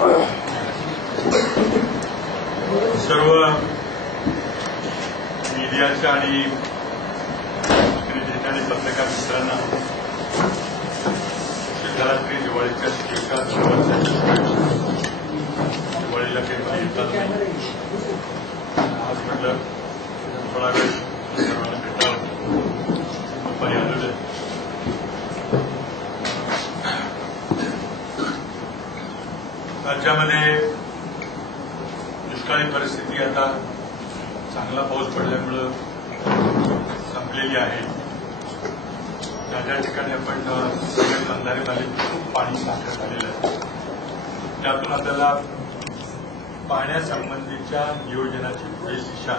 सर्व मीडियाच्या आणि पत्रकार मित्रांना घरातली दिवाळीच्या एका दिवाळीला काही येतात नाही. आज म्हटलं थोडा वेळ सर्वांना भेटावं दुपारी आलेलं आहे. राज्यामध्ये दुष्काळी परिस्थिती आता चांगला पाऊस पडल्यामुळं संपलेली आहे. ज्या ज्या ठिकाणी आपण अंधारे झाले खूप पाणी साठा झालेलं आहे. त्यातून आपल्याला पाण्यासंबंधीच्या नियोजनाची पुढील दिशा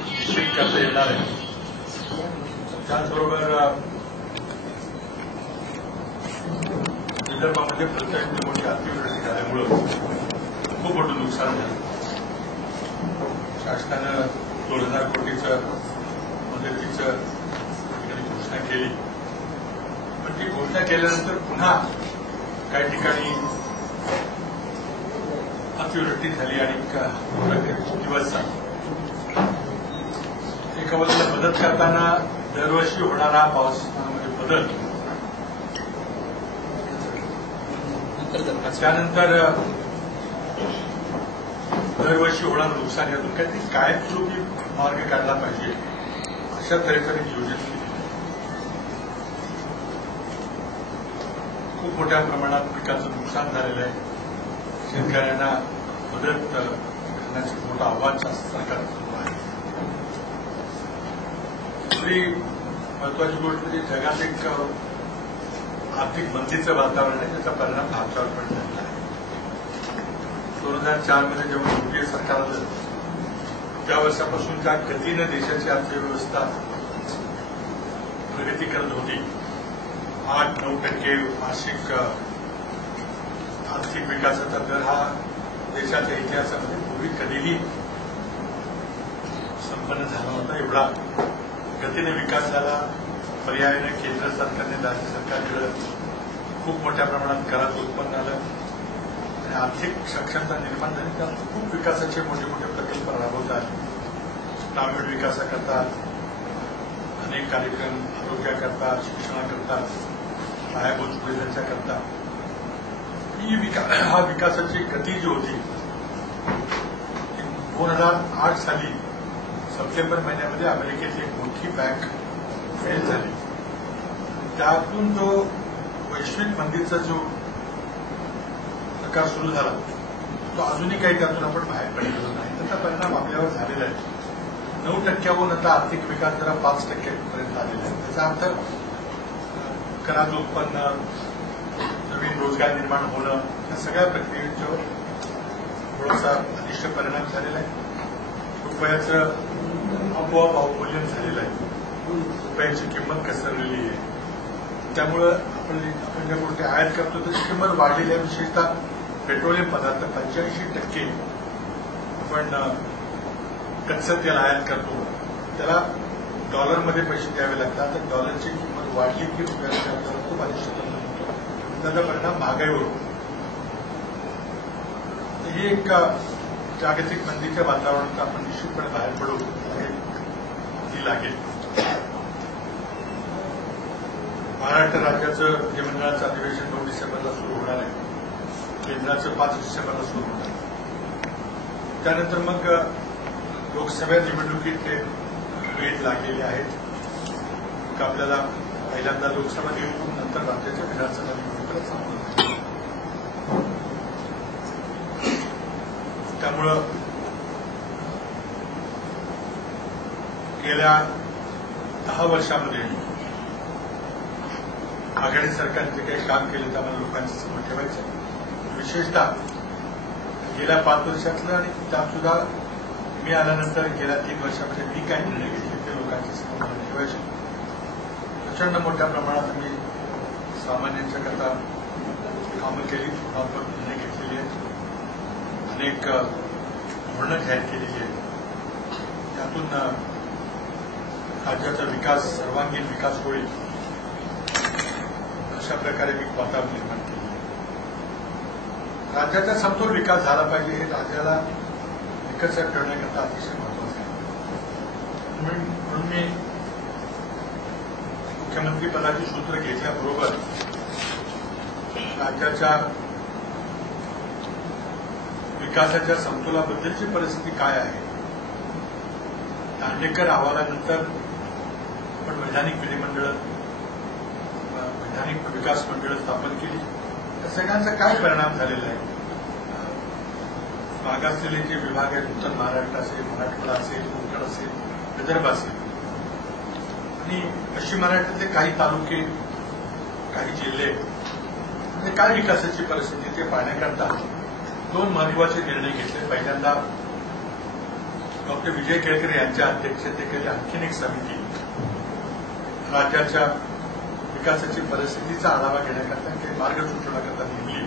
निश्चित करता येणार आहे. त्याचबरोबर विदर्भामध्ये प्रचंड मोठी अतिवृष्टी झाल्यामुळं खूप मोठं नुकसान झालं. शासनानं 2000 कोटीचं मदतीचं घोषणा केली, पण ती घोषणा केल्यानंतर पुन्हा काही ठिकाणी अतिवृष्टी झाली आणि दिवस एका बाजूला मदत करताना दरवर्षी होणारा पावसामध्ये बदल, त्यानंतर दरवर्षी होणारं नुकसान, यातून काहीतरी कायमस्वरूपी मार्ग काढला पाहिजे अशा तऱ्हेचं नियोजन केलं. खूप मोठ्या प्रमाणात पिकाचं नुकसान झालेलं आहे. शेतकऱ्यांना मदत करण्याचं मोठं आव्हान सरकार सुरू आहे. दुसरी महत्वाची गोष्ट म्हणजे जगात एक आर्थिक मंदीचं वातावरण आहे, त्याचा परिणाम भारतावर पण झाला आहे. 2004 मध्ये जेव्हा युपीए सरकार आलं त्या वर्षापासून ज्या गतीनं देशाची अर्थव्यवस्था प्रगती करत होती, 8-9% वार्षिक आर्थिक विकासाचा दर हा देशाच्या इतिहासामध्ये पूर्वी कधीही संपन्न झाला होता. एवढा गतीने विकास झाला. पर्यायाने केंद्र सरकारने राज्य सरकारकडे खूप मोठ्या प्रमाणात कराचं उत्पन्न आलं आणि आर्थिक सक्षमता निर्माण झाली. त्यात खूप विकासाचे मोठे मोठे प्रकल्प राबवतात. ग्रामीण विकासाकरता अनेक कार्यक्रम, आरोग्याकरता, शिक्षणाकरता, पायाभूत सुविधांच्या करता हा विकासाची गती जी होती 2008 साली सप्टेंबर महिन्यामध्ये अमेरिकेत एक मोठी बँक फेल झाली. त्यातून जो वैश्विक मंदीचा जो प्रकार सुरू झाला तो अजूनही काही त्यातून आपण बाहेर पडलेलो नाही. त्याचा परिणाम आपल्यावर झालेला आहे. 9%हून आता आर्थिक विकास जरा 5% पर्यंत आलेला आहे. त्याचा अर्थ कराचं उत्पन्न, नवीन रोजगार निर्माण होणं, या सगळ्या प्रक्रियेवर थोडासा अनिष्ट परिणाम झालेला आहे. रुपयाचं आपोआप अवमूल्यन झालेलं आहे. रुपयाची किंमत घसरलेली आहे. त्यामुळं आपण ज्या गोष्टी आयात करतो त्याची किंमत वाढलेली आहे. विशेषतः पेट्रोलियम पदार्थ 85% आपण कच्चं तेल आयात करतो, त्याला डॉलरमध्ये पैसे द्यावे लागतात. तर डॉलरची किंमत वाढली की रुपयाचा आपल्याला खूप अनिष्ट परिणाम होतो. त्याचा परिणाम महागाईवर होतो. ही एक जागतिक मंदीच्या वातावरणात आपण निश्चितपणे बाहेर पडू ही लागेल. महाराष्ट्र राज्याचं विधिमंडळाचं अधिवेशन 9 डिसेंबरला सुरू होणार आहे. केंद्राचं 5 डिसेंबरला सुरू होणार आहे. त्यानंतर मग लोकसभा निवडणुकीत वेध लागलेले आहेत. आपल्याला पहिल्यांदा लोकसभा निवडणूक, नंतर राज्याच्या विधानसभा निवडणुकीला सामोरं जायचं. त्यामुळं गेल्या 10 वर्षामध्ये आघाडी सरकारने काही काम केलं त्यामुळे लोकांचं समोर ठेवायचं. विशेषतः गेल्या 5 वर्षातलं आणि त्यात सुद्धा मी आल्यानंतर गेल्या 3 वर्षामध्ये मी काय निर्णय घेतले ते लोकांच्या समोर ठेवायचे. प्रचंड मोठ्या प्रमाणात आम्ही सामान्यांच्या करता कामं केली, धोरणात्मक निर्णय घेतलेली आहेत. अनेक धोरणं जाहीर केलेली आहेत. त्यातून राज्याचा विकास, सर्वांगीण विकास होईल अशा प्रकारे मी वातावरण निर्माण केलं. राज्याचा समतोल विकास झाला पाहिजे हे राज्याला विकसित ठेवण्याकरता अतिशय महत्वाचं आहे. म्हणून मी मुख्यमंत्री पदाची सूत्र घेतल्याबरोबर राज्याच्या विकासाच्या समतोलाबद्दलची परिस्थिती काय आहे, दांडेकर अहवालानंतर आपण वैधानिक विधिमंडळ, वैधानिक विकास मंडळ स्थापन केली. या सगळ्यांचा काय परिणाम झालेला आहे? मागासलेले जे विभाग आहेत, उत्तर महाराष्ट्र असेल, मराठवाडा असेल, कोकण असेल, विदर्भ असेल आणि पश्चिम महाराष्ट्रातले काही तालुके, काही जिल्हे, म्हणजे काय विकासाची परिस्थिती ते पाहण्याकरता दोन महत्वाचे निर्णय घेतले. पहिल्यांदा डॉक्टर विजय केळकर यांच्या अध्यक्षतेखाली आणखीन एक समिती राज्याच्या विकासाची परिस्थितीचा आढावा घेण्याकरता काही मार्गसूचनाकरता नेमली.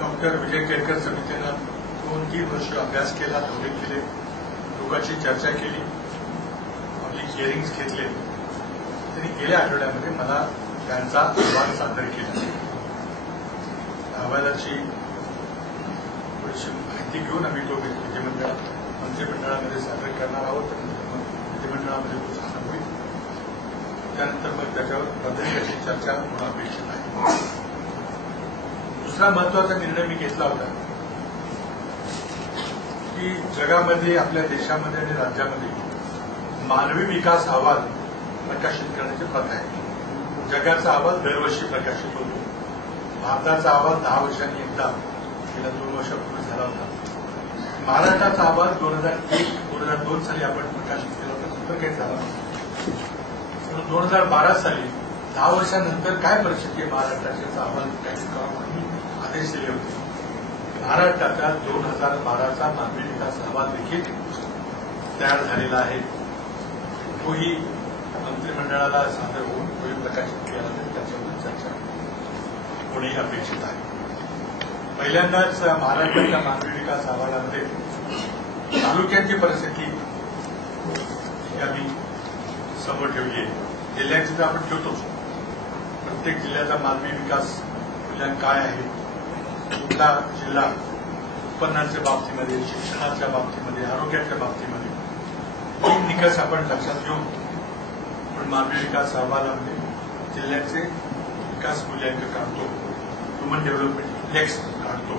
डॉक्टर विजय केळकर समितीनं 2-3 वर्ष अभ्यास केला, दौरे केले, लोकांची चर्चा केली, पब्लिक हिअरिंग्स घेतले. त्यांनी गेल्या आठवड्यामध्ये मला त्यांचा अहवाल सादर केला. अहवालाची थोडीशी माहिती घेऊन आम्ही तो मंत्रिमंडळामध्ये सादर करणार आहोत. मंत्रिमंडळामध्ये तो सादर होईल. त्यानंतर मग त्याच्यावर पद्धतीची चर्चा होणं अपेक्षित आहे. दुसरा महत्वाचा निर्णय मी घेतला होता की जगामध्ये, आपल्या देशामध्ये आणि राज्यामध्ये मानवी विकास अहवाल प्रकाशित करण्याची प्रथा आहे. जगाचा अहवाल दरवर्षी प्रकाशित होतो. भारताचा अहवाल 10 वर्षांनी एकदा, गेल्या 2 वर्षापूर्वी झाला होता. महाराष्ट्राचा अहवाल 2001-2002 साली आपण प्रकाशित केला होता, नंतर काही झाला नाही. 2012 साली 10 वर्षांनंतर काय परिस्थिती आहे महाराष्ट्राचा अहवाल प्रकाशित करा म्हणून आदेश दिले होते. महाराष्ट्राचा 2012चा मानवी विकास अहवाल देखील तयार झालेला आहे. तोही मंत्रिमंडळाला सादर होऊन तोही प्रकाशित केला जाईल. त्याच्यावर चर्चा होणे अपेक्षित आहे. पहिल्यांदाच महाराष्ट्राच्या मानवी विकास अहवालामध्ये तालुक्यांची परिस्थिती आम्ही समोर ठेवली आहे. जिल्ह्यांची तर आपण ठेवतोच. प्रत्येक जिल्ह्याचा मानवी विकास मूल्यांकन काय आहे, कुठला जिल्हा उत्पन्नाच्या बाबतीमध्ये, शिक्षणाच्या बाबतीमध्ये, आरोग्याच्या बाबतीमध्ये 3 निकष आपण लक्षात घेऊन आपण मानवी विकास अहवालामध्ये जिल्ह्याचे विकास मूल्यांकन काढतो, ह्युमन डेव्हलपमेंट इंडेक्स काढतो.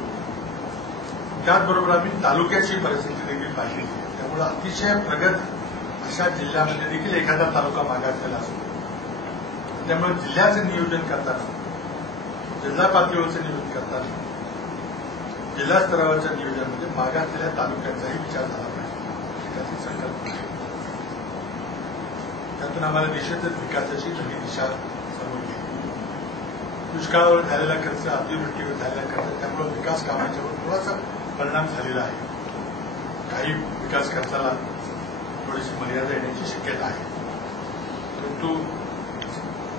त्याचबरोबर आम्ही तालुक्याची परिस्थिती देखील पाहिली. त्यामुळे अतिशय प्रगत अशा जिल्ह्यामध्ये देखील एखादा तालुका मागासलेला असतो. त्यामुळे जिल्ह्याचं नियोजन करताना, जिल्हा पातळीवरचं नियोजन करताना, जिल्हा स्तरावरच्या नियोजनामध्ये मागासलेल्या तालुक्यांचाही विचार झाला पाहिजे. त्याची संकल्पना त्यातून आम्हाला निश्चितच विकासाची नवी दिशा समोर येईल. दुष्काळावर झालेला खर्च, अतिवृष्टीवर झालेला खर्च, त्यामुळे विकास कामांच्यावर थोडासा परिणाम झालेला आहे. काही विकास खर्चाला थोडीशी मर्यादा येण्याची शक्यता आहे. परंतु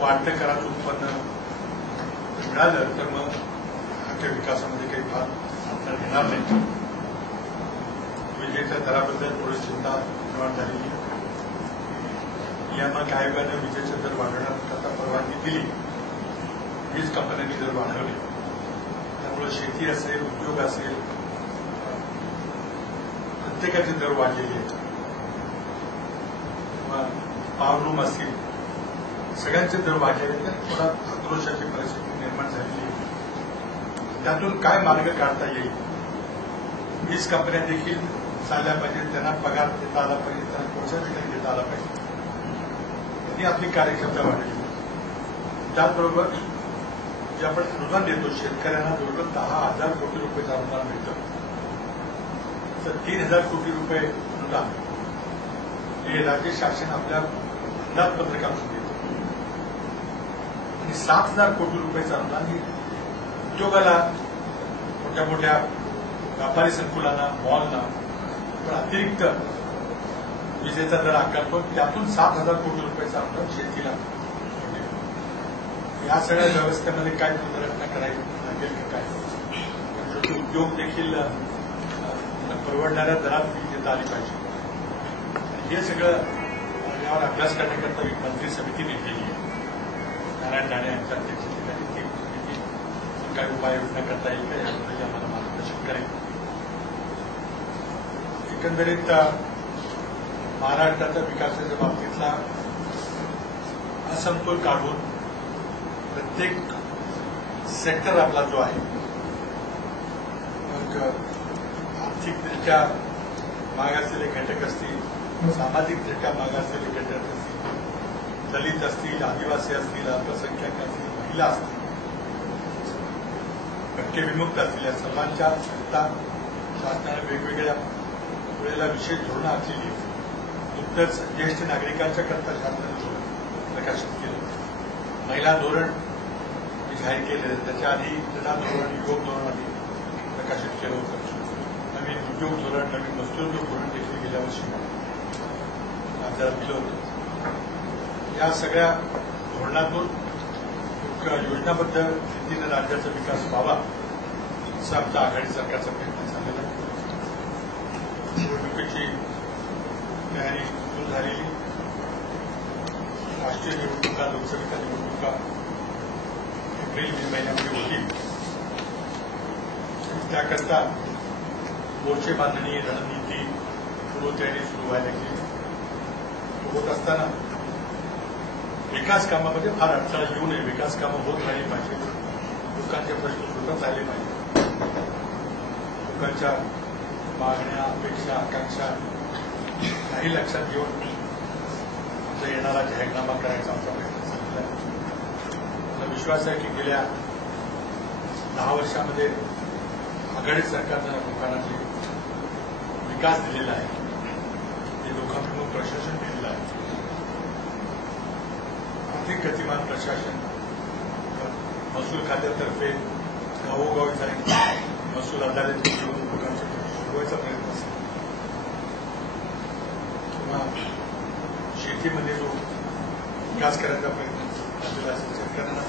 वाढतं कराचं उत्पन्न मिळालं तर मग आमच्या विकासामध्ये काही फार अडचण येणार नाही. विजेच्या दराबद्दल थोडी चिंता निर्माण झालेली आहे. नियामक आयोगानं विजेचे दर वाढवण्याकरता परवानगी दिली. वीज कंपन्यांनी दर वाढवले. त्यामुळे शेती असेल, उद्योग असेल, प्रत्येकाचे दर वाढलेले आहेत. किंवा पॉवरलूम असतील, सगळ्यांचे दर वाढलेले आहेत. थोडा आक्रोशाची परिस्थिती निर्माण झालेली आहे. त्यातून काय मार्ग काढता येईल? वीज कंपन्या देखील चालल्या पाहिजेत, त्यांना पगार देता आला पाहिजे, त्यांना प्रोत्साहन देता आला पाहिजे. त्यांनी आपली कार्यक्षमता वाढली. त्याचबरोबर जे आपण अनुदान देतो शेतकऱ्यांना, जवळजवळ 10,000 कोटी रुपयाचं अनुदान मिळतं. तर 3,000 कोटी रुपये अनुदान हे राज्य शासन आपल्या अंदाजपत्रकातून देतं आणि 7,000 कोटी रुपयाचं अनुदान हे उद्योगाला, मोठ्या मोठ्या व्यापारी संकुलांना, मॉलना पण अतिरिक्त विजेचा दर आकारतो. त्यातून 7,000 कोटी रुपयाचं अनुदान शेतीला. या सगळ्या व्यवस्थेमध्ये काय सुधारणा करायला लागेल का काय? उद्योग देखील परवडणाऱ्या दरात वीज देता आली पाहिजे. हे सगळं यावर अभ्यास करण्याकरता एक मंत्री समिती नेमलेली आहे. नारायण राणे यांच्या अध्यक्षतेखाली ती समिती काही उपाययोजना करता येईल का याबद्दल आम्हाला मार्गदर्शन करेल. एकंदरीत महाराष्ट्राच्या विकासाच्या बाबतीतला असमतोल काढून प्रत्येक सेक्टर आपला जो आहे मग आर्थिकदृष्ट्या मागासलेले घटक असतील, सामाजिकदृष्ट्या मागासलेले घटक असतील, दलित असतील, आदिवासी असतील, अल्पसंख्याक असतील, महिला असतील, भटकेविमुक्त असतील, या सर्वांच्या करता शासनाने वेगवेगळ्या वेळेला विशेष धोरणं आखलेली आहेत. नुकतंच ज्येष्ठ नागरिकांच्या करता शासनाने धोरण प्रकाशित केलं. महिला धोरण जाहीर केले, त्याच्या आधी क्रीडा धोरण, युवक धोरण आधी प्रकाशित केलं होतं. नवीन उद्योग धोरण, नवीन वस्त्रोद्योग धोरण देखील गेल्या वर्षी राज्याला दिलं होतं. या सगळ्या धोरणातून योजनाबद्ध रीतीने राज्याचा विकास व्हावा असा आमचा आघाडी सरकारचा प्रयत्न झालेला आहे. निवडणुकीची तयारी सुरू झालेली. राष्ट्रीय निवडणुका, लोकसभेच्या निवडणुका एप्रिल-मे महिन्यामध्ये होतील. त्याकरता मोर्चे बांधणी, रणनीती, पूर्वतयारी सुरू व्हायला लागली. होत असताना विकास कामामध्ये फार अडथळा येऊ नये, विकास कामं होत राहिली पाहिजे, लोकांचे प्रश्न सुटत राहिले पाहिजे, लोकांच्या मागण्या, अपेक्षा, आकांक्षा काही लक्षात घेऊन आमचा येणारा जाहीरनामा करायचा आमचा प्रयत्न चालला आहे. मला विश्वास आहे की गेल्या 10 वर्षामध्ये आघाडी सरकारनं लोकांना जे विकास दिलेला आहे, ते लोकांभिमुख प्रशासन दिलेलं आहे, आर्थिक गतिमान प्रशासन, महसूल खात्यातर्फे गावोगावी जाईल महसूल अदालत घेऊन लोकांचे सोडवायचा प्रयत्न असेल, किंवा शेतीमध्ये जो विकास करायचा प्रयत्न झालेला असेल, शेतकऱ्यांना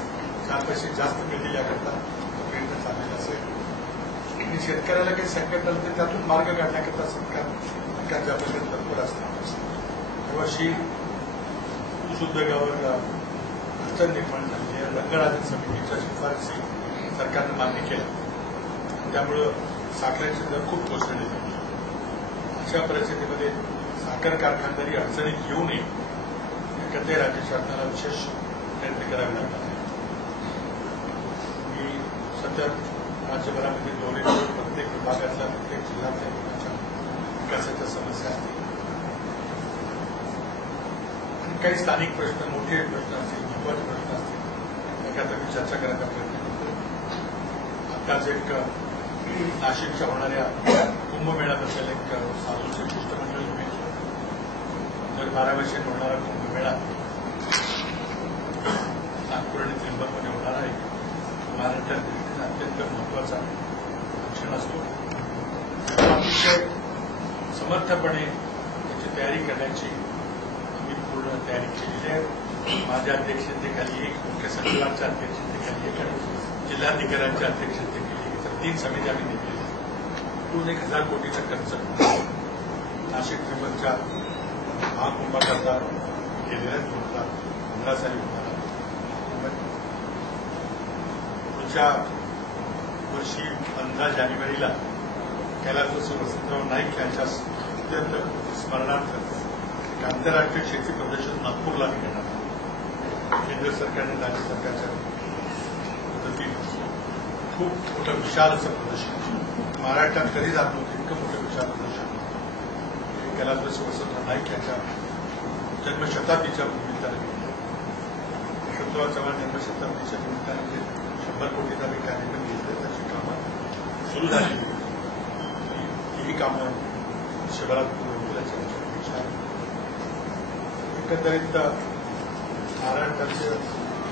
4 पैसे जास्त मिळतील याकरता प्रयत्न चाललेला असेल, आणि शेतकऱ्याला काही संकट आलं तर त्यातून मार्ग काढण्याकरता सरकार ज्या प्रकारे तत्पर असतात. यावर्षी ऊस उद्योगावर अडचण निर्माण झाली आहे. रंगराजन समितीच्या शिफारसी सरकारनं मान्य केल्या, त्यामुळं साखरेचे दर खूप कोसळले. अशा परिस्थितीमध्ये साखर कारखानदारी अडचणीत येऊ नये याकरता राज्य शासनाला विशेष प्रयत्न करावे लागतात. मी सतत राज्यभरामध्ये दौरे करून प्रत्येक विभागातल्या, प्रत्येक जिल्ह्यातल्या लोकांच्या विकासाच्या समस्या असतील आणि काही स्थानिक प्रश्न, मोठे प्रश्न असतील, महत्वाचे प्रश्न असतील, त्याकरता मी चर्चा करायचा प्रयत्न करतो. आताच एक नाशिकच्या होणाऱ्या कुंभमेळ्याबद्दल एक साधूचे शिष्टमंडळ होईल. दर 12 वर्षांनी होणारा कुंभमेळा नागपूर आणि त्र्यंबकमध्ये होणारा एक महाराष्ट्राच्या दृष्टीने अत्यंत महत्वाचा क्षण असतो. अतिशय समर्थपणे त्याची तयारी करण्याची आम्ही पूर्ण तयारी केलेली आहे. माझ्या अध्यक्षतेखाली एक, मुख्य सचिवांच्या अध्यक्षतेखाली एक आणि जिल्हाधिकाऱ्यांच्या अध्यक्षतेखाली एक, 3 समिती आम्ही नेमलेल्या. एकूण 1000 कोटीचा खर्च नाशिक त्र्यंबकच्या महाकुंभाकरता केलेला आहे. 2015 साली होणार. पुढच्या वर्षी 15 जानेवारीला कैलासवासी वसंतराव नाईक यांच्या अत्यंत स्मरणार्थ एक आंतरराष्ट्रीय शेती प्रदर्शन नागपूरला घेणार. केंद्र सरकारने राज्य सरकारच्या मदतीने खूप मोठं विशाल असं प्रदर्शन, महाराष्ट्रात कधी जात नव्हतं इतकं मोठं विशाल प्रदर्शन कैलासवासी वसंतराव नाईक यांच्या जन्मशताब्दीच्या निमित्ताने घेतलं. यशवंतराव चव्हाण जन्मशताब्दीच्या निमित्ताने 100 कोटीचा मी कार्यक्रम घेतले. त्याची कामं सुरू झालेली ही कामं शहरात पूर्ण होईल याची अपेक्षा आहे. एकंदरीत महाराष्ट्राच्या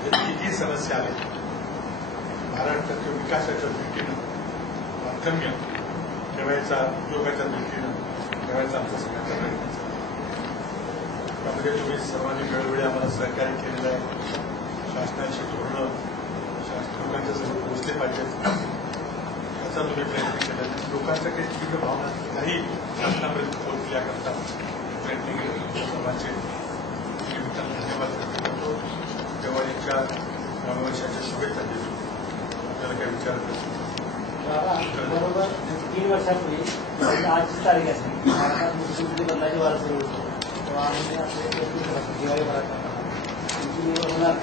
किती समस्या आहेत, महाराष्ट्राच्या विकासाच्या दृष्टीनं प्राथम्य ठेवायचा, उद्योगाच्या दृष्टीनं ठेवायचा आमचा सगळ्यांचा प्रयत्न चालू आहे. त्यामध्ये तुम्ही सर्वांनी वेळोवेळी आम्हाला सहकार्य केलेलं आहे. शासनाची धोरणं लोकांच्या समोर पोहोचले पाहिजेत याचा तुम्ही प्रयत्न केला. लोकांच्या काही तीव्र भावना काही शासनापर्यंत पोहोचल्याकरता प्रयत्न केले. सर्वांचे धन्यवाद व्यक्त करतो. दिवाळीच्या नववर्षाच्या शुभेच्छा देतो. आपल्याला काय विचारत बरोबर 3 वर्षापूर्वी आजची तारीख असते भारतात मुस्लिम बदलाची वार सुरू होतो तेव्हा आम्ही आपले दिवाळी भरात तुमची निवड होणार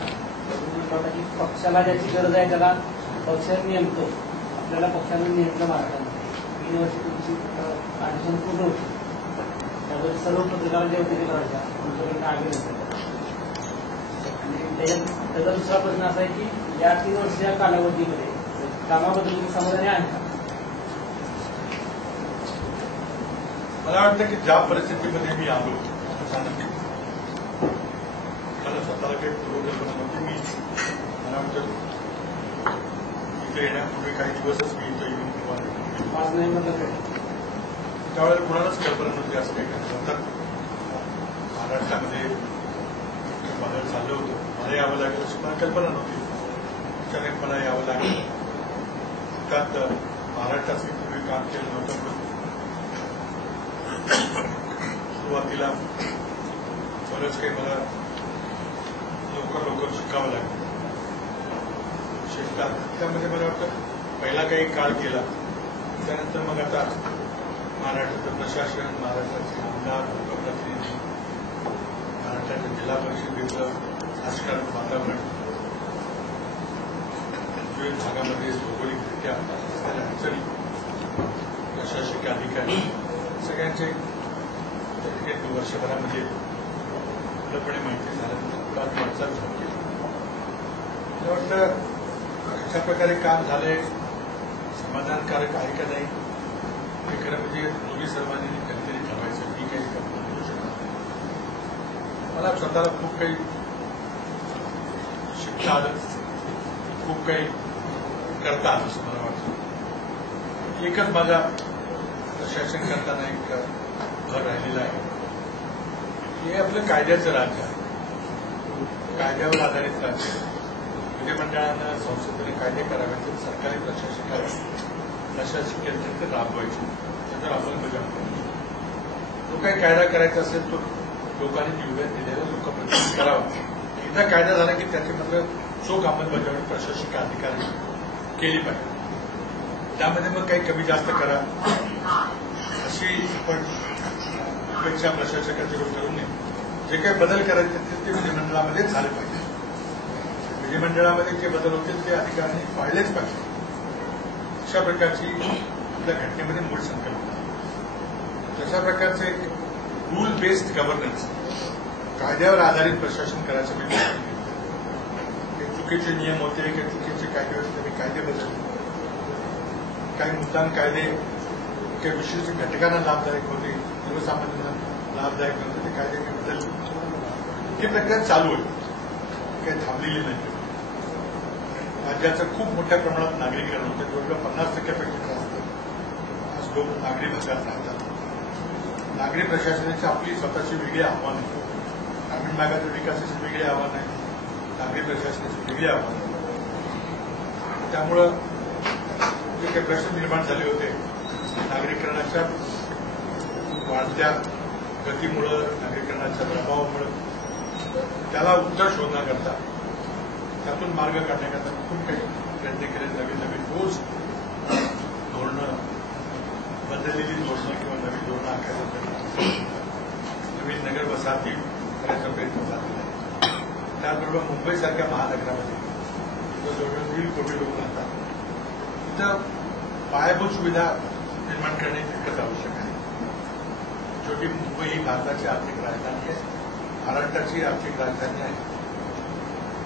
की पक्षाला ज्याची गरज आहे त्याला पक्ष नेमतो. आपल्याला पक्षाने नेमलं महाराष्ट्रामध्ये 3 वर्ष तुमची आरक्षण पूर्ण होती. त्यामुळे सर्व पत्रकार जे होते ते करायच्या तुमच्याकडे आगे होते. आणि त्याचा दुसरा प्रश्न असा आहे की या 3 वर्षाच्या कालावधीमध्ये कामाबद्दल तुम्ही समाधानी आहे का? मला वाटतं की ज्या परिस्थितीमध्ये मी आलो मला स्वतःला काही पूर्वकल्पना नव्हती. मला वाटतं इथे येण्यापूर्वी काही दिवसच मी इथं येऊन आज नाही म्हटलं त्यावेळेला कुणालाच कल्पना नव्हती असं काही नंतर महाराष्ट्रामध्ये बदल चाललं होतं. मला यावं लागेल अशी मला कल्पना नव्हती. अचानक मला यावं लागेल. त्यात महाराष्ट्रात मी पूर्वी काम केलं नव्हतं. सुरुवातीला बरंच काही मला लवकर शिकावं लागलं. शिकतात त्यामध्ये मला वाटतं पहिला काही काळ केला. त्यानंतर मग आता महाराष्ट्राचं प्रशासन, महाराष्ट्राचे आमदार, लोकप्रतिनिधी, महाराष्ट्राच्या जिल्हा परिषदेचं राजकारण वातावरण, विविध भागामध्ये भौगोलिकरित्या असलेल्या अडचणी, प्रशासकीय अधिकारी सगळ्यांचे वर्षभरामध्ये पूर्णपणे माहिती झाल्यानंतर वाटचाल झाली. मला वाटतं अशा प्रकारे काम झाले समाधानकारक आहे का नाही हे खरं म्हणजे दोन्ही सर्वांनी कधीतरी ठरवायचं. मी काही करू शकतो. मला स्वतःला खूप काही शिकता आलं, खूप काही करता आलं असं मला वाटतं. एकच माझा प्रशासन करताना एक भर राहिलेला आहे. हे आपलं कायद्याचं राज्य आहे. कायद्यावर आधारित राज्य आहे. विधिमंडळानं संसदेने कायदे करावेत, सरकारी प्रशासकीय यंत्रणेत राबवायचे, त्याच्यावर अंमलबजावणी करायची. जो काही कायदा करायचा असेल तो लोकांनी निवडून दिलेला लोकप्रतिनिधी करावा. एकदा कायदा झाला की त्याची मात्र चोख अंमलबजावणी प्रशासकीय अधिकारी केली पाहिजे. त्यामध्ये मग काही कमी जास्त करा अशी आपण अपेक्षा प्रशासकाच्याकडून करू नये. जे काही बदल करायचे ते विधिमंडळामध्येच झाले पाहिजे. विधिमंडळामध्ये जे बदल होतील ते अधिकाऱ्यांनी पाळलेच पाहिजे. अशा प्रकारची आपल्या घटनेमध्ये मूळ संकल्पना. तशा प्रकारचे एक रूल बेस्ड गव्हर्नन्स, कायद्यावर आधारित प्रशासन करायचं मी काही चुकीचे नियम होते, काही चुकीचे कायदे होते, मी कायदे बदलले. काही मुद्दाम कायदे काही विशिष्ट घटकांना लाभदायक होते, सर्वसामान्यांना लाभदायक नव्हते, ते कायदे मी बदलले. ही प्रक्रिया चालू आहे, काही थांबलेली नाही. राज्याचं खूप मोठ्या प्रमाणात नागरीकरण होतं. जवळजवळ 50% जास्त आज लोक नागरी भागात राहतात. नागरी प्रशासनाची आपली स्वतःची वेगळी आव्हानं आहेत. ग्रामीण भागाच्या विकासाची वेगळी आव्हानं आहेत, नागरी प्रशासनाची वेगळी आव्हानं. त्यामुळं जे काही प्रश्न निर्माण झाले होते नागरीकरणाच्या वाढत्या गतीमुळं, नागरीकरणाच्या दबावामुळं, त्याला उत्तर शोधण्याकरता, त्यातून मार्ग काढण्याकरता खूप काही प्रयत्न केले. नवीन रोज धोरणं, बदललेली धोरणं किंवा नवीन धोरणं आखायचा प्रयत्न, नवीन नगर वसाहती करायचा प्रयत्न झालेला आहे. त्याचबरोबर मुंबईसारख्या महानगरामध्ये जवळजवळ 1.5 कोटी लोक राहतात. तिथं पायाभूत सुविधा निर्माण करणे तितकंच आवश्यक आहे. शेवटी मुंबई ही भारताची आर्थिक राजधानी आहे, महाराष्ट्राची आर्थिक राजधानी आहे.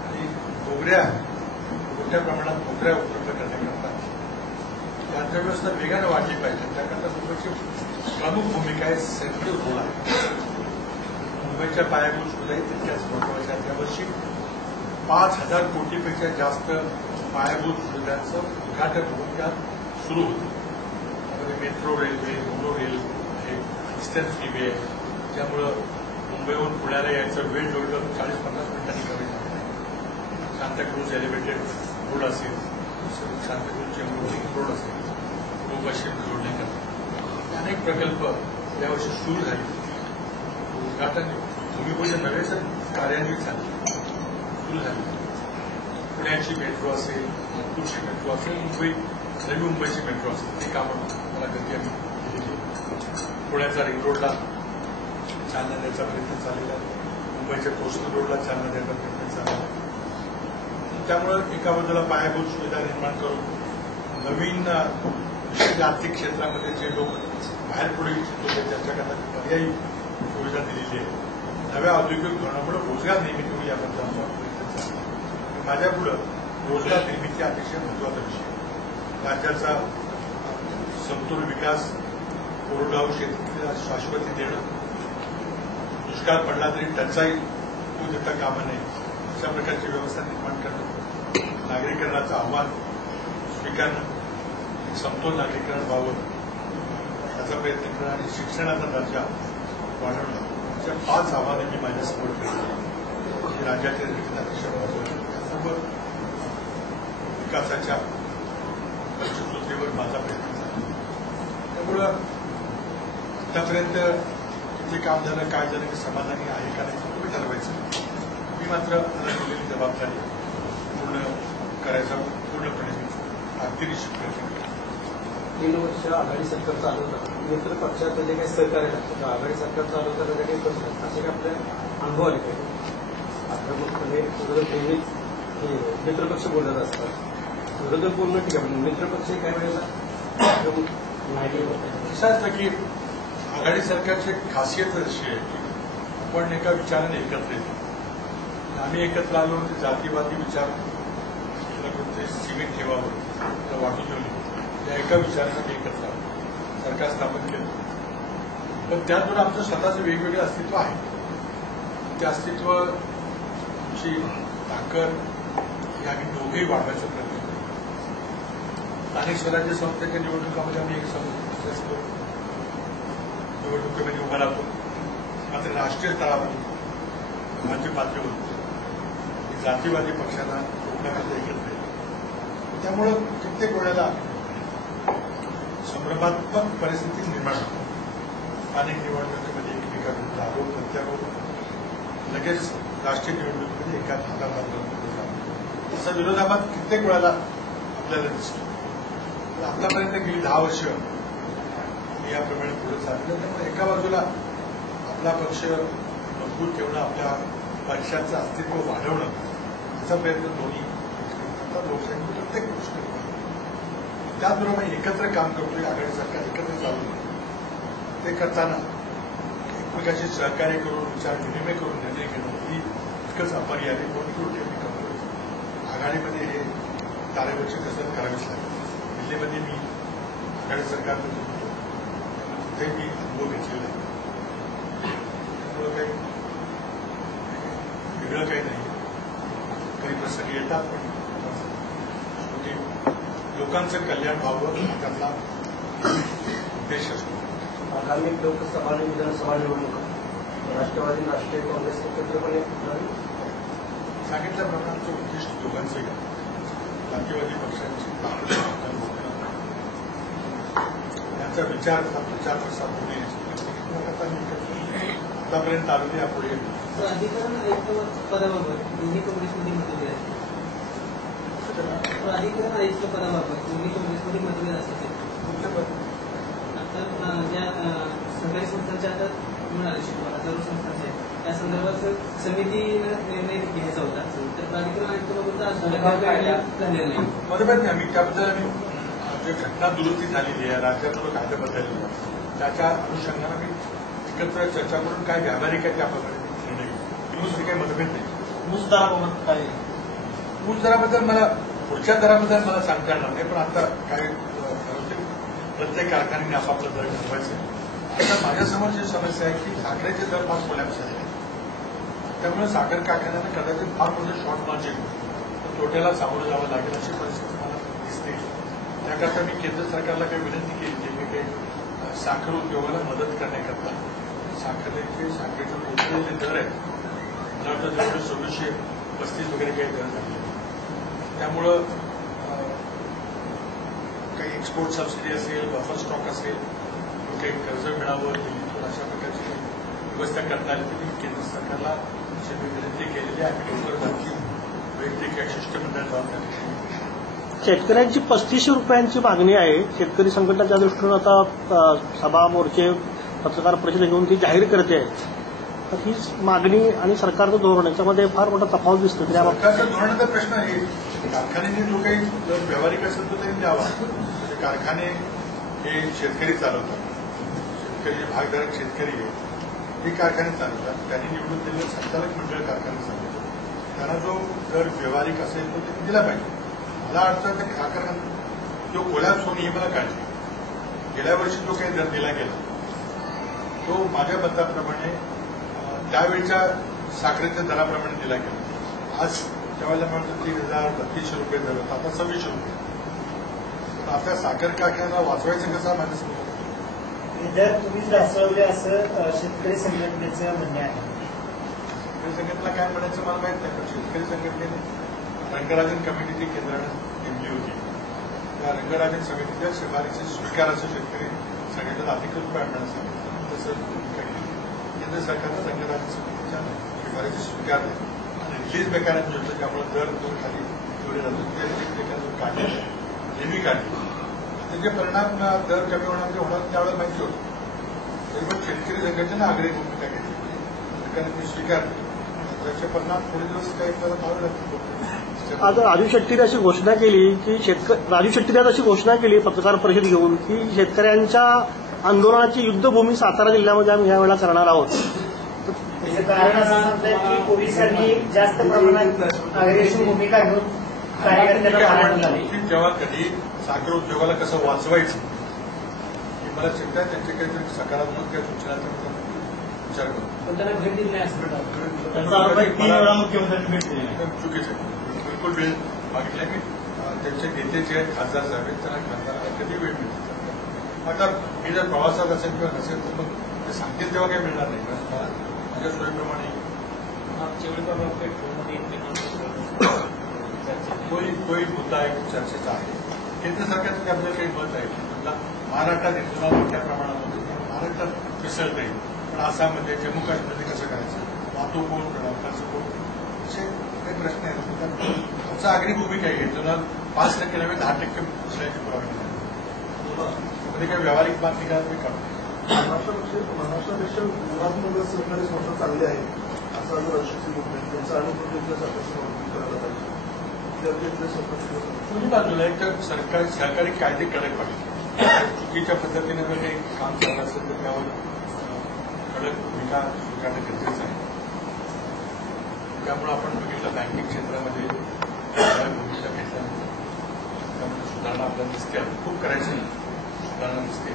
आणि मोठ्या प्रमाणात नोकऱ्या उपलब्ध करण्याकरता अर्थव्यवस्था वेगानं वाढली पाहिजे. त्याकरता मुंबईची प्रमुख भूमिका आहे, सेंट्रल रोल आहे. मुंबईच्या पायाभूत सुविधाही तितक्याच महत्वाच्या. यावर्षी 5,000 कोटीपेक्षा जास्त पायाभूत सुविधांचं उद्घाटन होऊन त्यात सुरू होतं. त्यामध्ये मेट्रो रेल्वे, मोनो रेल आहे, ईस्टर्न फ्रीवे आहे, ज्यामुळं मुंबईहून पुण्याला यायचं वेळ जवळजवळ 40-50 मिनिटांनी कमी झाला आहे. सांताक्रूज एलिव्हेटेड रोड असेल, सांताक्रूज चेंबूर रोड असेल, गोपाशी जोडण्याकरता अनेक प्रकल्प यावर्षी सुरू झाले. उद्घाटन भूमिपूजन नव्हे तर कार्यान्वित झाले, सुरू झाले. पुण्याची मेट्रो असेल, नागपूरची मेट्रो असेल, नवी मुंबईची मेट्रो असेल, ती कामं मला कधी आम्ही केलेली. पुण्याचा रिंग रोडला चालना द्यायचा प्रयत्न चाललेला आहे, मुंबईच्या कोस्टल रोडला चालना द्यायचा प्रयत्न चाललेला आहे. त्यामुळं एका बाजूला पायाभूत सुविधा निर्माण करून नवीन विशेष आर्थिक क्षेत्रामध्ये जे लोक बाहेर पुढे इच्छित होते त्यांच्याकरता पर्यायी योजना दिलेली आहे. नव्या औद्योगिक धोरणामुळे रोजगार निर्मिती होईल याबद्दल आमचा प्रयत्न चालला. माझ्यापुढं रोजगार निर्मिती अतिशय महत्वाचा विषय. राज्याचा समतोल विकास, कोरडवाहू शेतीला शाश्वती देणं, दुष्काळ पडला तरी टंचाई होऊ देता कामा नये अशा प्रकारची व्यवस्था निर्माण करणं, नागरीकरणाचं आव्हान स्वीकारणं, समतोल नागरीकरण व्हावं याचा प्रयत्न करणं आणि शिक्षणाचा दर्जा वाढवणं अशा 5 आव्हाने मी माझ्यासमोर ठेवली. राज्याच्या दृष्टीने अतिशय महत्वाची. सर्व विकासाच्या पंचसूत्रीवर माझा प्रयत्न झाला. त्यामुळं आतापर्यंत किती काम झालं, काय झालं, की समाधानी आहे का नाही तुम्ही ठरवायचं. मी मात्र मला दिलेली जबाबदारी पूर्ण करायचा पूर्णपणे अगदी प्रयत्न. 3 वर्ष आघाडी सरकार चालवतात, मित्र पक्षाचं जे काही सहकार्य लागतं आघाडी सरकार चालवताना जे काही प्रश्न असे आपल्या अनुभव आले पाहिजे. आक्रमकपणे विरोधक नेहमीच मित्रपक्ष बोलत असतात. विरोधक बोलणं ठीक आहे, पण मित्रपक्ष काही वेळेला आक्रमक नाही होत. असं असतं की आघाडी सरकारची एक खासियत अशी आहे की आपण एका विचाराने एकत्र येतो. आम्ही एकत्र आलो ते जातीवादी विचार ते सीमित ठेवावं, वाटून ठेवली या एका विचाराने आम्ही एकत्र आलो, सरकार स्थापन केलं. पण त्यातून आमचं स्वतःचं वेगवेगळे अस्तित्व आहे. त्या अस्तित्वाची ताकद ही आम्ही दोघेही वाढवायचा प्रयत्न करतो. स्थानिक स्वराज्य संस्थेच्या निवडणुकामध्ये आम्ही एक सदस्य असतो, निवडणुकीमध्ये उभा राहतो. मात्र राष्ट्रीय स्तरावर राज्य पातळीवर जातीवादी पक्षांना रोखण्याकरता एकत्र येतो. त्यामुळं कित्येक वेळेला संभ्रमात्मक परिस्थिती निर्माण होते. स्थानिक निवडणुकीमध्ये एकमेकांविरुद्ध आरोप प्रत्यारोप, लगेच राष्ट्रीय निवडणुकीमध्ये एका हाताला असा विरोधाभास कित्येक वेळेला आपल्याला दिसतो. आतापर्यंत गेली 10 वर्ष याप्रमाणे पुढे चाललं. त्यामुळे एका बाजूला आपला पक्ष मजबूत ठेवणं, आपल्या पक्षाचं अस्तित्व वाढवणं याचा प्रयत्न दोन्ही लोकशाही प्रत्येक गोष्ट. त्याचबरोबर एकत्र काम करतोय, आघाडी सरकार एकत्र चालू ते करताना एकमेकाशी सहकार्य करून विचार विनिमय करून निर्णय घेणं ही इतकंच अपरिहार्य दोन्ही गोष्टी आम्ही करतोय. आघाडीमध्ये हे तारेवरची कसरत करावीच लागते. दिल्लीमध्ये मी आघाडी सरकारमध्ये होतो, तिथे मी अनुभव घेतलेला आहे. त्यामुळं काही वेगळं काही नाही. काही प्रसंग येतात, पण शेवटी लोकांचं कल्याण व्हावं हा त्यातला उद्देश असतो. आगामी लोकसभा आणि विधानसभा निवडणुका राष्ट्रवादी राष्ट्रीय काँग्रेस एकत्रपणे सांगितल्याप्रमाणे आमचं उद्दिष्ट दोघांचंही जातीवादी पक्षांची त्यांचा विचार प्रचार प्रसार होणे आतापर्यंत आलेले यापुढे प्राधिकरण आयुक्त पदाबाबत दोन्ही काँग्रेसमध्ये मतभेद आहेत. प्राधिकरण आयुक्त पदाबाबत दोन्ही काँग्रेसमध्ये मतभेद असतात. आता ज्या सहकारी संस्थांच्या आता मिळाले शिकवा सर्व संस्थांचे त्या संदर्भात समितीनं निर्णय घ्यायचा होता, तर प्राधिकरण आयुक्ताबाबत झालेला नाही. मतभेद नाही. आम्ही त्याबद्दल आम्ही जे घटना दुरुस्ती झालेली आहे, राज्यातून कायदा बदललेला आहे, त्याच्या अनुषंगाने आम्ही एकत्र चर्चा करून काय व्यावहारिक आहे त्याप्रमाणे निर्णय घेऊ. दुसरी काही मतभेद नाही. मुजदराबाबत काय मुजदराबद्दल मला पुढच्या दराबद्दल मला सांगता येणार नाही, पण आता काय प्रत्येक कारखान्याने आपापला दर ठरवायचं. आता माझ्यासमोर जी समस्या आहे की साखरेचे दर फार कोलॅप्स झाले आहेत. त्यामुळे साखर कारखान्यांना कदाचित फार मोठं शॉर्ट मार्जिन तोट्याला सामोरं जावं लागेल अशी परिस्थिती मला दिसते. त्याकरता मी केंद्र सरकारला काही विनंती केली की काही साखर उद्योगाला मदत करण्याकरता साखरेचे मोठे दर आहेत, मला वाटतं जवळ 1635 वगैरे काही दर झाले. त्यामुळं काही एक्सपोर्ट सबसिडी असेल, बफर स्टॉक असेल, काही कर्ज मिळावं दिल्लीतून अशा प्रकारची व्यवस्था करता आली तरी केंद्र सरकारला विनंती केलेली आहे. लवकर बाकी वैयक्तिक एक शिष्टमंडळ जबाबदारी. शेतकऱ्यांची 3500 रुपयांची मागणी आहे. शेतकरी संघटनाच्या दृष्टीनं आता सभा मोर्चे पत्रकार परिषद घेऊन ती जाहीर करते आहे. तर ही मागणी आणि सरकारचं धोरण याच्यामध्ये फार मोठा तफावत दिसतो. सरकारचं धोरणाचा प्रश्न आहे. कारखान्यांनी जो काही जर व्यावहारिक असेल तर त्यांनी द्यावा. म्हणजे कारखाने हे शेतकरी चालवतात. शेतकरी भागधारक शेतकरी आहे हे कारखाने चालवतात. त्यांनी निवडून दिलेलं संचालक मंडळ कारखाने चालवतात. त्यांना जो जर व्यावहारिक असेल तो त्यांनी दिला पाहिजे. मला अडचण तर कारखाना जो कोलॅप्स होणे ही मला काळजी. गेल्या वर्षी जो काही दर दिला गेला तो माझ्या मताप्रमाणे त्यावेळच्या साखरेच्या दराप्रमाणे दिला गेला. आज त्यावेळेला म्हणतो 3,032 रुपये दर होता, आता 2600 रुपये. पण आता साखर कारखान्याला वाचवायचं कसं माझ्यासमोर दर तुम्हीच वाचवले असं शेतकरी संघटनेचं म्हणणे आहे. शेतकरी संघटनेला काय म्हणायचं मला माहित नाही. पण शेतकरी संघटनेने रंगराजन कमिटीची केंद्राने नेमली होती. त्या रंगराजन समितीच्या शिफारशी स्वीकाराचं शेतकरी संघटनेला अधिकृत आणण्यास सांगितलं. तसं केंद्र सरकारनं रंगराजन समितीच्या शिफारशी स्वीकारल्या आणि रिलीज मेकॅनिझम होतं त्यामुळे दर दोन खाली एवढे राहतो ते रिलीज मेकॅनिझम काढले नेहमी काढली. त्याचे परिणाम दर कमी होणार होणार त्यावेळेला माहिती होतं. तरी पण शेतकरी संघटनेनं आग्रही भूमिका घेतली. सरकारने ती स्वीकारली. त्याचे परिणाम थोडे दिवस काही त्याला पाहावे लागतील. आज राजू शेट्टीने अशी घोषणा केली की राजू शेट्टीने अशी घोषणा केली पत्रकार परिषद घेऊन की शेतकऱ्यांच्या आंदोलनाची युद्धभूमी सातारा जिल्ह्यामध्ये आम्ही यावेळेला करणार आहोत. त्याचं कारण असं सांगतंय की पोलिसांनी जास्त प्रमाणात अग्रेसिव्ह भूमिका घेऊन कार्यकर्त्यांना मारहाण झाली. जेव्हा कधी साखर उद्योगाला कसं वाचवायचं हे मला चिंता आहे. त्यांचे काहीतरी सकारात्मक काही सूचनाचा विचार करतो. पण त्यांना भेट दिली नाही असं चुकीचं आहे. बिलकुल वेळ मागितला की त्यांचे नेते जे आहेत खासदार साहेब आहेत त्यांना खासदाराला कधी वेळ मिळतो. आता मी जर प्रवासात असेल किंवा नसेल तर मग ते सांगतील तेव्हा काही मिळणार नाही. कारण मला माझ्या सोयीप्रमाणे तोही मुद्दा एक चर्चेचा आहे. केंद्र सरकारचं आपल्याला काही मत आहे. महाराष्ट्रात इथून मोठ्या प्रमाणामध्ये महाराष्ट्रात मिसळता येईल. पण आसाममध्ये जम्मू काश्मीरमध्ये कसं करायचं, वाहतूक कोण करणार, खर्च कोण, असे काही प्रश्न आहेत. आमचा आग्रही भूमिका आहे. इथून 5% नव्हे 10% मिसळायची परवानगी मध्ये काही व्यावहारिक मागणी करायला मी करतो. महाराष्ट्रापेक्षा गुजरातमध्ये सहकारी संस्था चांगली आहे असं आज राष्ट्रीय मुवमेंट त्यांचा अनुभव करायला पाहिजे. दोन्ही बाजूला एक तर सरकारी कायदे कडक पाहिजे. चुकीच्या पद्धतीने जर काही काम चाललं असेल तर त्यावर कडक भूमिका स्वीकारणं गरजेचं आहे. त्यामुळे आपण बघितलं बँकिंग क्षेत्रामध्ये भूमिका घेतल्यानंतर त्यामध्ये सुधारणा आपल्याला दिसते. खूप करायचं सुधारणा दिसते.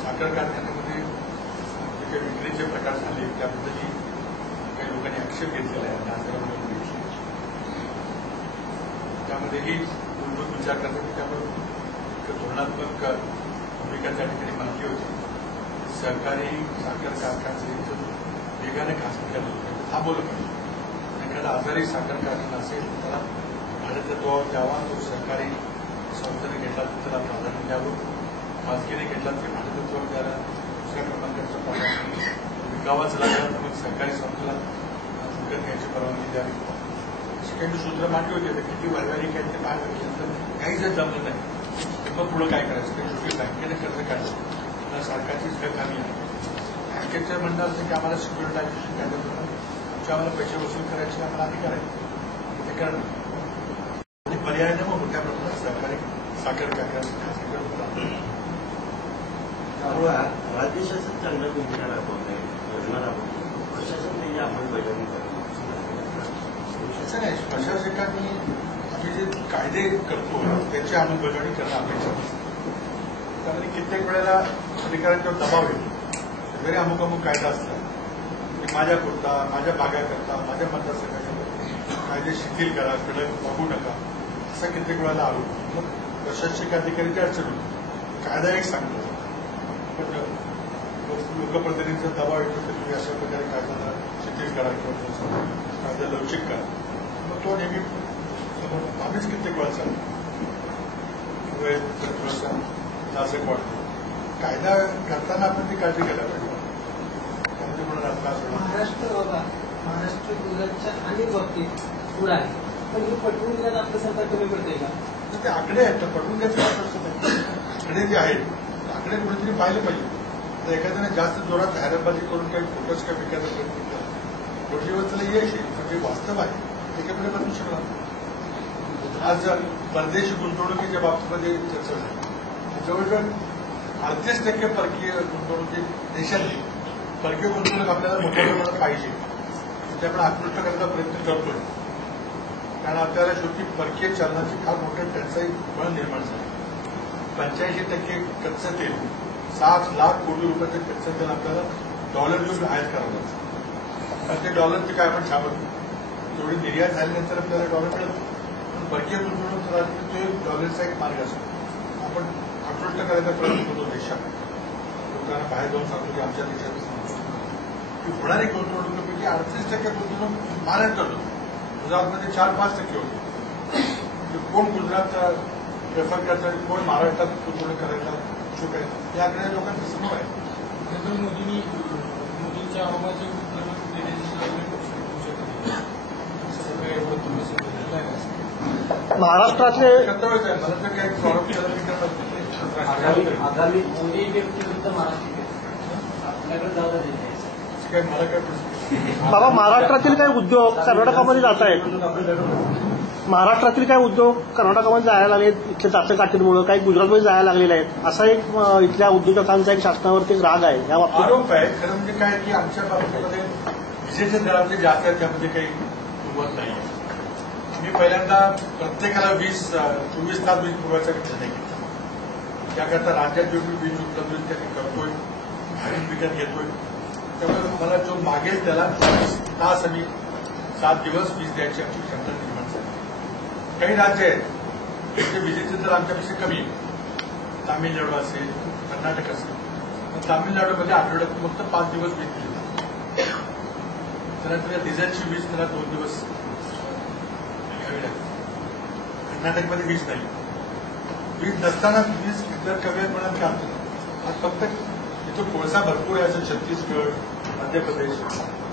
साखर कारखान्यामध्ये जे काही विक्रीचे प्रकार झाले त्याबद्दलही काही लोकांनी आक्षेप घेतलेला आहे. आंदोलन घेतली त्यामध्येही मूलभूत विचार करतात. त्यामुळे धोरणात्मक भूमिका त्या ठिकाणी मानली होती. सरकारी साखर कारखान्याचं वेगाने खासगीकरण थांबवलं पाहिजे. एखादा आजारी साखर कारखाना असेल त्याला भाडेतत्वावर द्यावा. तो सरकारी संस्थेने घेतला तर त्याला प्राधान्य द्यावं. खासगीने घेतला तरी भाडेतत्वावर द्यायला दुसऱ्या क्रमांकाचं प्राधान्य. विकावाच लागला तर मग सरकारी संस्थेला विकत घ्यायची परवानगी द्यावी. अशी काही सूत्र मांडली होती. तर किती वैधानिक आहेत ते काय बघितलं काही जर जमलं नाही तर मग पुढं काय करायचं. ते शेवटी बँकेने कर्ज काढलं तर सरकारचीच काही कमी आहे. बँकेचं म्हणणं असं की आम्हाला सिक्युरिटायझेशन कायद्याप्रमाणे आम्हाला पैसे वसूल करायचे आम्हाला अधिकार आहे ते करणं. आणि पर्यायाने मग मोठ्या प्रमाणात सरकारी साखर कारखान्याचं त्यामुळे राज्य शासन चांगल्या भूमिका राबवत आहे. योजना राबवतो. प्रशासन त्याची अंमलबजावणी करतो. असं नाही. प्रशासकांनी आम्ही जे कायदे करतो त्याची अंमलबजावणी करणं अपेक्षित असतं. कारण कित्येक वेळेला अधिकाऱ्यांच्यावर दबाव येतो. जरी अमुक अमुक कायदा असतात माझ्या पुरता, माझ्या भागाकरता, माझ्या मतदारसंघाच्या कायदे शिथिल करा, कडक बघू नका असं कित्येक वेळेला आलो. मग प्रशासकीय अधिकाऱ्याची अडचण होती. कायदा एक सांगतो पण लोकप्रतिनिधींचा दबाव येतो तर तुम्ही अशा प्रकारे कायद्याला शिथिल करा किंवा कायदा लवचिक करा. मग तो नेहमी आम्हीच कित्येक वेळा चालतो. थोडासा नाजूक वाटतो. कायदा करताना आपण ती काळजी घ्यायला पाहिजे. त्यामध्ये कोणाला त्रास होणार. महाराष्ट्र गुजरातच्या अनेक बाबतीत सूड आहे, पण हे पटवून दिल्यानं आपलं सरकार कमी पडतंय का? ते आकडे आहेत, तर पडून घ्यायचं आकडे जे आहेत आकडे कुठेतरी पाहिले पाहिजे. तर एखाद्याने जास्त जोरात हैराबाजी करून काही फोकस काय विकायचा प्रयत्न केला, गोष्टीवर त्याला यश येईल, म्हणजे वास्तव आहे त्याच्याकडे बदलू शकणार. आज परदेशी गुंतवणुकीच्या बाबतीमध्ये चर्चा झाली, जवळजवळ 38% परकीय गुंतवणुकी देशातली परकीय गुंतवणूक आपल्याला मोठ्या प्रमाणात पाहिजे, ते आपण आकृष्ट करण्याचा प्रयत्न करतोय. कारण आपल्याला शेवटी परकीय चलनाची फार मोठं टंचाई बळ निर्माण झाली. 85% कच्चं तेल, 7 लाख कोटी रुपयाचं कच्चं तेल आपल्याला डॉलर घेऊन आयात करावं लागतं. कारण ते डॉलरचे काय आपण छापत तेवढी निर्यात झाल्यानंतर आपल्याला डॉलर मिळत. पण परकीय गुंतवणूक राहते तो एक डॉलरचा एक मार्ग असतो. आपण आकृष्ट करायचा प्रयत्न करतो देशात. लोकांना बाहेर जाऊन सांगतो की आमच्या देशात होणारी गुंतवणुकीपैकी 38% गुंतवणूक महाराष्ट्रात होती. गुजरातमध्ये 4-5% होते. कोण गुजरात प्रेफर करतात आणि कोण महाराष्ट्रात गुंतवणूक करायला इच्छुक आहे याकडे लोकांचा समोर आहे. नरेंद्र मोदींच्या आवाजाचे उत्तर देण्याची महाराष्ट्रातले कर्तव्यच आहे. मला तर काही प्रॉब्लेम केला मी करतात आगामी मोदी व्यक्तिगत महाराष्ट्र आपल्याकडे जाऊ द्या. काय मला काय प्रश्न. बाबा, महाराष्ट्रातील काही उद्योग कर्नाटकामध्ये जात आहेत. महाराष्ट्रातील काही उद्योग कर्नाटकामध्ये जायला लागलेत इथल्या जातं काठीमुळे, काही गुजरातमध्ये जायला लागलेले आहेत, असा एक इथल्या उद्योजकांचा एक शासनावरती राग आहे. या बाबतीत आरोप आहे. खरं म्हणजे काय की आमच्या बाबतीमध्ये विजेच्या दरातले जास्त आहेत, त्यामध्ये काही दुमत नाही. मी पहिल्यांदा प्रत्येकाला 24 तास वीज पुरवठ्याचा निर्णय घेतला. त्याकरता राज्यात जेवढी वीज उपलब्ध त्यांनी करतोय, बाहेरून विकत घेतोय. त्यामुळे मला जो मागेल त्याला 24 तास आणि 7 दिवस वीज द्यायची आमची क्षमता निर्माण झाली. काही राज्य आहेत त्यांचे विजेचे दर आमच्यापेक्षा कमी आहे. तामिळनाडू असेल, कर्नाटक असेल. पण तामिळनाडूमध्ये आठवड्यात फक्त 5 दिवस वीज दिली जाते. त्यानंतर डिझेलची वीज त्याला 2 दिवस घ्यावी लागते. कर्नाटकमध्ये वीज नाही. वीज नसताना वीज दर कमी प्रमाणात काम केलं. आज फक्त इथं कोळसा भरपूर आहे, असं छत्तीसगड, मध्य प्रदेश,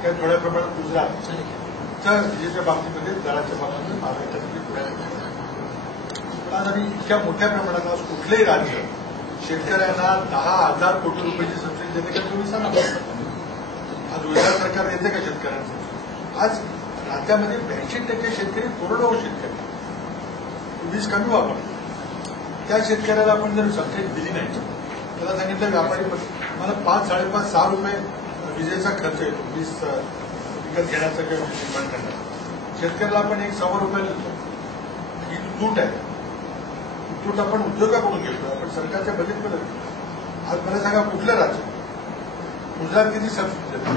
काही थोड्या प्रमाणात गुजरातच्या विजेच्या बाबतीमध्ये दराच्या बाबतीमध्ये महाराष्ट्रासाठी पुढे. आज आम्ही इतक्या मोठ्या प्रमाणात आज कुठलेही राज्य शेतकऱ्यांना 10,000 कोटी रुपयाची सबसिडी देते का तुम्ही सांगा. आज गुजरात सरकार देते का शेतकऱ्यांचं? आज राज्यामध्ये 82% शेतकरी कोरडवाहू शेतकरी, वीज कमी वापरतात. त्या शेतकऱ्याला आपण जर सबसिडी दिली नाही, त्याला सांगितलं व्यापारी मला 5-5.5-6 रुपये विजेचा खर्च येतो वीज विकत घेण्याचा किंवा निर्माण करण्याचा. शेतकऱ्याला आपण 1.25 रुपये देतो. ही तूट आहे. तूट आपण उद्योगाकडून घेतो, आपण सरकारच्या बजेटमध्ये घेतो. आज मला सांगा कुठलं राज्य, गुजरात किती सबसिडी देतो?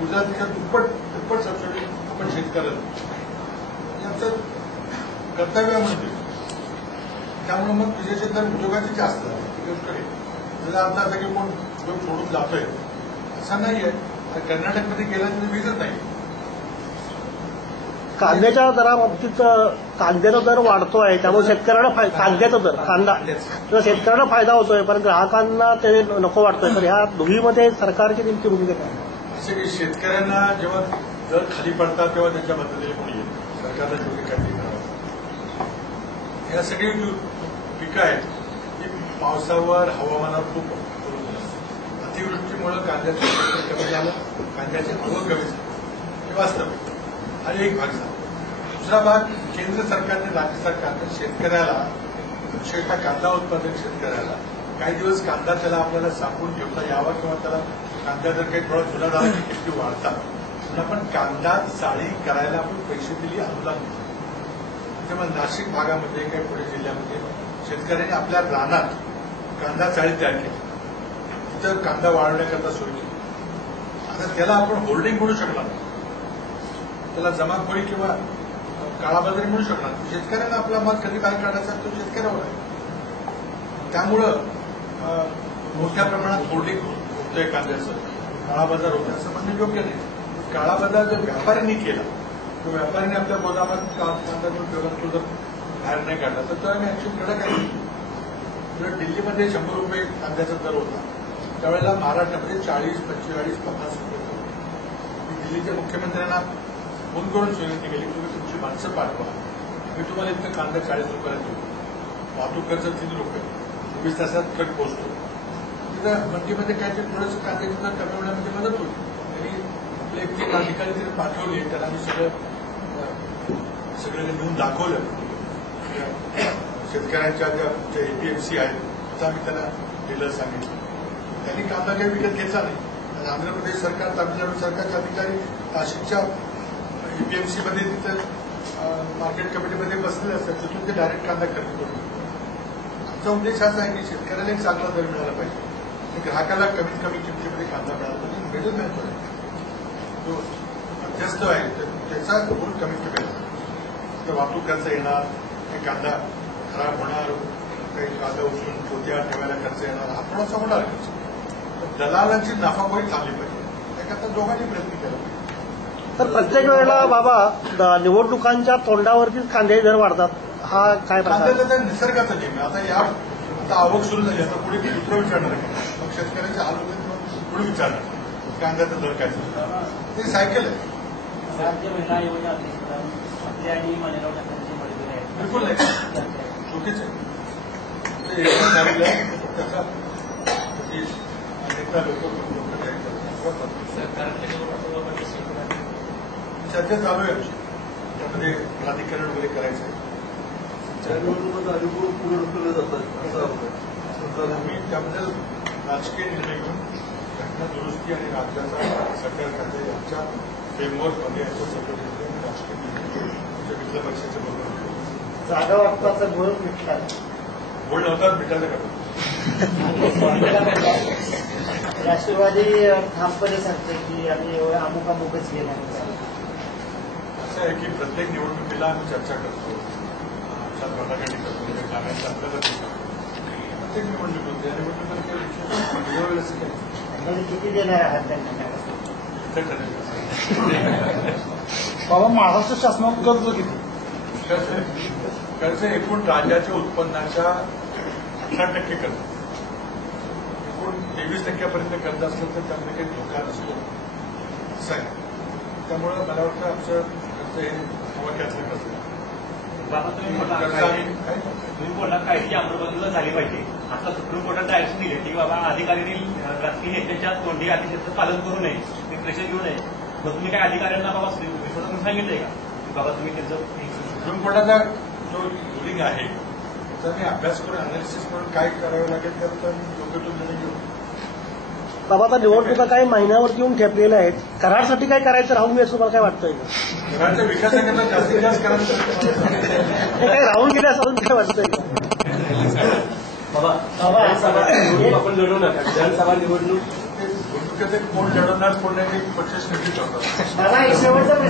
गुजरातच्या दुप्पट सबसिडी आपण शेतकऱ्याला देतो. याचं कर्तव्य म्हणून देतो. त्यामुळे मग विजेचे दर उद्योगाचे जास्त गोष्ट आहे. त्याला अर्थ असा की कोण उद्योग सोडून जातोय असं नाहीये. कर्नाटकमध्ये गेला तरी वीजच नाही. कांद्याच्या दराबाबतीत कांद्याचा दर वाढतोय, त्यामुळे शेतकऱ्यांना कांद्याचा दर तर शेतकऱ्यांना फायदा होतोय, पण ग्राहकांना ते नको वाटतोय. तर ह्या दोन्हीमध्ये सरकारची नेमकी भूमिका काय? असे की शेतकऱ्यांना जेव्हा दर खाली पडतात तेव्हा त्यांच्या बदललेली कोणी येते. सरकारला शेवटी काहीतरी करावं. या सगळी पिकं आहेत ती पावसावर, हवामानावर खूप अवलंबून असतात. अतिवृष्टीमुळे कांद्याचं उत्पादन कमी झालं, कांद्याची आवक कमी झाली, हे वास्तव आणि एक भाग झाला. दुसरा भाग केंद्र सरकारने, राज्य सरकारने शेतकऱ्याला, विशेषतः कांदा उत्पादक शेतकऱ्याला काही दिवस कांदा त्याला आपल्याला साठवून ठेवता यावा किंवा त्याला कांदा जर काही थोडा जुना झाला की किमती वाढतात, पण आपण कांदा चाळी करायला आपण पैसे दिली, अनुदान दिलं. तेव्हा नाशिक भागामध्ये काही पुणे जिल्ह्यामध्ये शेतकऱ्यांनी आपल्या रानात कांदा चाळी तयार केली, तिथं कांदा वाढवण्याकरता सोय केली. आता त्याला आपण होल्डिंग म्हणू शकणार नाही, त्याला जमाखोरी किंवा काळाबाजारी म्हणू शकणार. शेतकऱ्यांना आपला माल कधी बाहेर काढायचा तो शेतकऱ्यावर आहे. त्यामुळं मोठ्या प्रमाणात होल्डिंग होतंय कांद्याचं, काळाबाजार होतोय असं म्हणणं योग्य नाही. काळाबाजार जर व्यापाऱ्यांनी केला किंवा व्यापाऱ्यांनी आपल्या गोदामात कांदा तो जर बाहेर नाही काढला तर तो आम्ही ऍक्च्युअली कडक आहे. जर दिल्लीमध्ये 100 रुपये कांद्याचा दर होता त्यावेळेला महाराष्ट्रामध्ये 40, 45, 50 रुपये दर होता. दिल्लीच्या मुख्यमंत्र्यांना फोन करून विनंती केली तुम्ही तुमची माणसं पाठवा, मी तुम्हाला इतकं कांदा 40 रुपयाला देऊ, वाहतूक खर्च 3 रुपये, 24 तासात ट्रक पोहोचतो. तिथं मंडीमध्ये काहीतरी थोडंसं कांद्याची दर कमी होण्यामध्ये मदत होईल. तरी आपले एक 3 अधिकारी तिथे पाठवले, त्याला आम्ही सगळं नेऊन दाखवलं. शेतकऱ्यांच्या ज्या एपीएमसी आहेत तिथं आम्ही त्यांना डीलर सांगितलं. त्यांनी कांदा काही विकत घेतला नाही. आंध्र प्रदेश सरकार, तामिळनाडू सरकारचे अधिकारी नाशिकच्या एपीएमसी मध्ये तिथं मार्केट कमिटीमध्ये बसलेले असतात, तिथून ते डायरेक्ट कांदा खरेदी करून. आमचा उद्देश असा आहे की शेतकऱ्याला एक चांगला दर मिळाला पाहिजे, ग्राहकाला कमीत कमी किमतीमध्ये कांदा मिळाला पाहिजे. मिडल मॅन जो मध्यस्थ आहे त्याचा गुण कमीत कमी तर वाहतूक खर्च येणार, काही कांदा खराब होणार, काही कांदा उचलून पोत्या ठेवायला खर्च येणार, हा थोडासा होणार खर्च. दलालांची नफाखोरी थांबली पाहिजे, त्याकरता दोघांनी प्रयत्न केला पाहिजे. तर प्रत्येक वेळेला बाबा निवडणुकांच्या तोंडावरतीच कांद्याचे दर वाढतात, हा काय प्रकार? कांद्याचा तर निसर्गाचा नियम आहे. आता आवक सुरू झाली, आता पुढे दुसरं विचारणार आहे, मग शेतकऱ्याचे हाल होते पुढे विचारणार कांद्याचा दर काय झाला. ते सायकल आहे. राज्य महिला योजना आपल्या आणि मालेगाव टाकांची मदत आहे. बिलकुल नाही, चुकीच आहे. ते योजना झालेलं आहे, त्याचा नेता चर्चा चालू आहे आमची. त्यामध्ये प्राधिकरण वगैरे करायचं आहे. ज्या निवडणुकीत अधिकृत पुढे ढकलले जातात असं आम्ही त्याबद्दल राजकीय निर्णय घेऊन घटना दुरुस्ती आणि राज्याचा सरकार खाते यांच्या फ्रेमवर्कमध्ये याचं सगळं निर्णय राजकीय निर्णय विधान पक्षाच्या बरोबर जागा वाटपाचा गोर मिटला, गोळ नव्हतात भेटायला करतो. राष्ट्रवादी ठामपणे सांगते की आम्ही अमुक अमुकच घेणार. असं आहे की प्रत्येक निवडणुकीला आम्ही चर्चा करतो, आमच्या प्रभागाने करतो, जागांचा आपल्याला प्रत्येक निवडणूक होते. या निवडणुकीला काही विषय वेगवेगळं असं काही म्हणजे किती देणार आहात त्यांना? बाबा महाराष्ट्र शासनात कर्ज किती? कर्ज एकूण राज्याच्या उत्पन्नाच्या 18% कर्ज, एकूण 23% कर्ज असलं तर त्यामध्ये काही धोका नसतो असं आहे. त्यामुळं मला वाटतं आमचं कर्ज हे धोक्यातलं कर्ज बाबा तुम्ही बोलला कायद्याची अंमलबजावणी झाली पाहिजे. आता सुप्रीम कोर्टात डायरेक्शन दिले की बाबा अधिकाऱ्यांनी राजकीय नेत्यांच्या तोंडी आदेशाचं पालन करू नये, ते प्रेशर घेऊ नये. मग तुम्ही काय अधिकाऱ्यांना बाबा स्वतःहून सांगितलंय का की बाबा तुम्ही त्यांचं सुप्रीम कोर्टाचा जो रुलिंग आहे त्याचा मी अभ्यास करून अनालिसिस करून काय करावं लागेल त्याबद्दल योग्य तो निर्णय घेऊ. बाबा आता निवडणुका काही महिन्यावरती येऊन ठेपलेल्या आहेत, कराडसाठी काय करायचं राहून गेलं तुम्हाला काय वाटतंय? घराच्या विकासाकरता जास्तीत जास्त करायचं हे काही राहून गेले असं काय वाटतंय? बाबा निवडणूक आपण लढवू नका, विधानसभा निवडणूक कोण लढवणार कोण नाही पक्ष निश्चित होतात. मला शेवटचा